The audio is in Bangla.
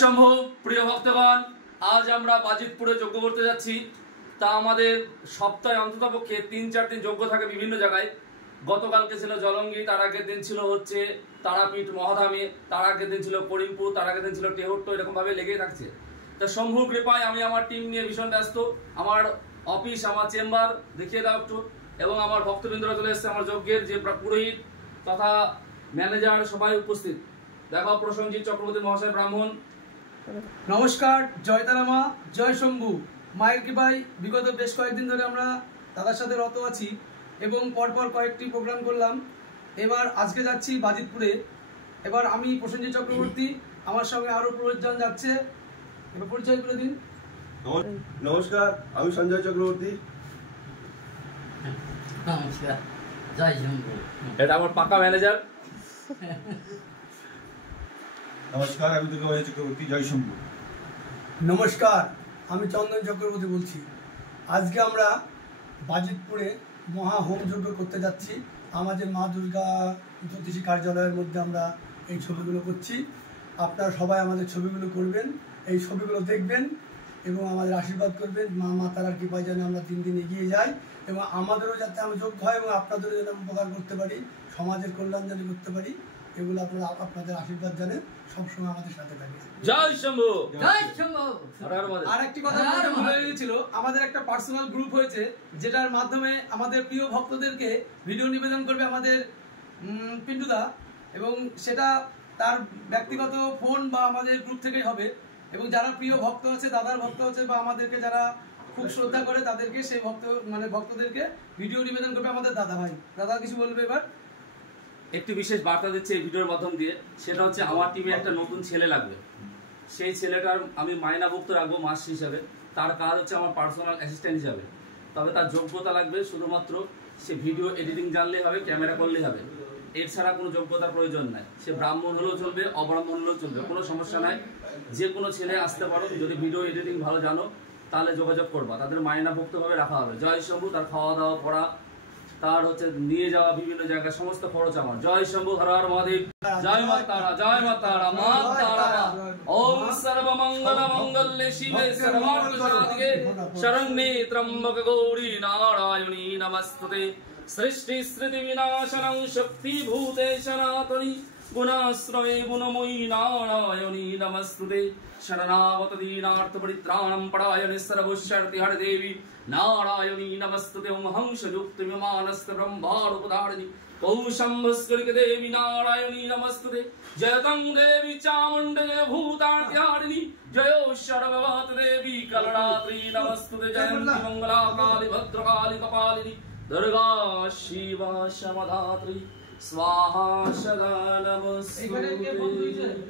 শম্ভু প্রিয় ভক্তগণ, আজ আমরা বাজিতপুরে যজ্ঞ করতে যাচ্ছি। তা আমাদের সপ্তাহে অন্ততপক্ষে ৩-৪ দিন যজ্ঞ থাকে বিভিন্ন জায়গায়। গতকালকে ছিল জলঙ্গি, তার আগের দিন ছিল হচ্ছে তারাপীঠ মহাধামে, তার আগের দিন ছিল করিমপুর, তার আগের দিন ছিল টেহট্ট, এরকম ভাবে লেগেই থাকছে। তা শম্ভুর কৃপায় আমি আমার টিম নিয়ে ভীষণ ব্যস্ত। আমার অফিস, আমার চেম্বার দেখিয়ে দাও একটু, এবং আমার ভক্তবৃন্দরা চলে এসছে। আমার যজ্ঞের যে পুরোহিত তথা ম্যানেজার সবাই উপস্থিত। দেখো প্রসেনজিৎ চক্রবর্তী মহাশয় ব্রাহ্মণ। নমস্কার, জয় তারা মা, জয় শম্ভু। মায়ের কৃপায় বিগত বেশ কয়েকদিন ধরে আমরা দাদার সাথে রত আছি এবং পরপর কয়েকটি প্রোগ্রাম করলাম। এবার আজকে যাচ্ছি বাজিতপুরে। এবার আমি প্রসেনজিৎ চক্রবর্তী, আমার সঙ্গে আরো পুরোজন যাচ্ছে। এবার পরিচয় করে দিন। নমস্কার, আমি সঞ্জয় চক্রবর্তী। নমস্কার, জয় শম্ভু। এটা আমার পাকা ম্যানেজার। নমস্কার, আমি দুর্গাবাই চক্রবর্তী। জয় শম্ভু। নমস্কার, আমি চন্দন চক্রবর্তী বলছি। আজকে আমরা বাজিতপুরে মহা হোম যজ্ঞ করতে যাচ্ছি। আমাদের মা দুর্গা জ্যোতিষী কার্যালয়ের মধ্যে আমরা এই ছবিগুলো করছি। আপনারা সবাই আমাদের ছবিগুলো করবেন, এই ছবিগুলো দেখবেন এবং আমাদের আশীর্বাদ করবেন। মা তারার কৃপায় যেন আমরা দিন দিন এগিয়ে যাই এবং আমাদেরও যাতে আমরা যোগ্য হয় এবং আপনাদেরও যেন উপকার করতে পারি, সমাজের কল্যাণ যেন করতে পারি। এগুলো আপনারা আপনাদের আশীর্বাদ জানেন, সবসময় আমাদের সাথে থাকে। জয় শম্ভু, জয় শম্ভু। আর একটি কথা বলতে ভুলে গিয়েছিল, আমাদের একটা পার্সোনাল গ্রুপ হয়েছে, যেটার মাধ্যমে আমাদের প্রিয় ভক্তদেরকে ভিডিও নিবেদন করবে আমাদের পিন্টুদা, এবং সেটা তার ব্যক্তিগত ফোন বা আমাদের গ্রুপ থেকেই হবে। এবং যারা প্রিয় ভক্ত আছে, দাদার ভক্ত আছে বা আমাদেরকে যারা খুব শ্রদ্ধা করে, তাদেরকে সেই ভক্তদেরকে ভিডিও নিবেদন করবে আমাদের দাদা ভাই। দাদা কিছু বলবে এবার? একটি বিশেষ বার্তা দিচ্ছে এই ভিডিওর মাধ্যম দিয়ে। সেটা হচ্ছে আমার টিমে একটা নতুন ছেলে লাগবে। সেই ছেলেটার আমি মায়নাভুক্ত রাখবো মাস হিসাবে। তার কাজ হচ্ছে আমার পার্সোনাল অ্যাসিস্ট্যান্ট হিসাবে। তবে তার যোগ্যতা লাগবে শুধুমাত্র সে ভিডিও এডিটিং জানলেই হবে, ক্যামেরা করলেই হবে। এর ছাড়া কোনো যোগ্যতার প্রয়োজন নাই। সে ব্রাহ্মণ হলেও চলবে, অব্রাহ্মণ হলেও চলবে, কোনো সমস্যা নাই। যে কোনো ছেলে আসতে পারো, যদি ভিডিও এডিটিং ভালো জানো তাহলে যোগাযোগ করবা। তাদের মায়নাভুক্তভাবে রাখা হবে। জয় শম্ভু, তার খাওয়া দাওয়া পড়া, তার হচ্ছে নিয়ে যাওয়া বিভিন্ন জায়গায় সমস্ত খরচ আমার। জয় শম্ভু, হর হর মহাদেব। জয় মা তারা, জয় মা তারা, মা তারা। ওম সর্বমঙ্গল মঙ্গলে শিবে সর্বার্থ সাধিকে শরণ্যে ত্র্যম্বকে গৌরী নারায়ণী নমস্তুতে। সৃষ্টি স্মৃতি বিনাশনং শক্তি ভূতে সনাতনী গুণাশ্রয়ে গুণময়ী নারায়ণী নমস্তুতে। শরণাগত দীনার্থ পরিত্রাণং পরায়ণে সর্বস্যার্থি হর দেবী নারায়ণী নমস্তুতে। ওম হংসযুক্ত বিমানস্থ ব্রহ্মারূপধারিণী কৌশম্ভস্করিক দেবী নারায়ণী নমস্তুতে। জয়তং দেবী চামুণ্ডে ভূতার্তিহারিণী জয় সর্বভূত দেবী কলরাত্রি নমস্তুতে। জয়ন্তি মঙ্গলা কালী ভদ্রকালী কপালিনী দুর্গা শিবা সমধাত্রী স্বাহা সদা নমস্তুতে।